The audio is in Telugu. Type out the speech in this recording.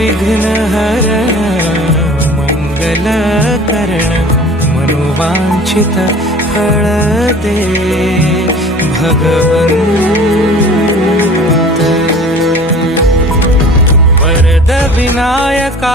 विघ्नहर मङ्गलकरण मनोवाञ्छित हे भगवन् वरद विनायका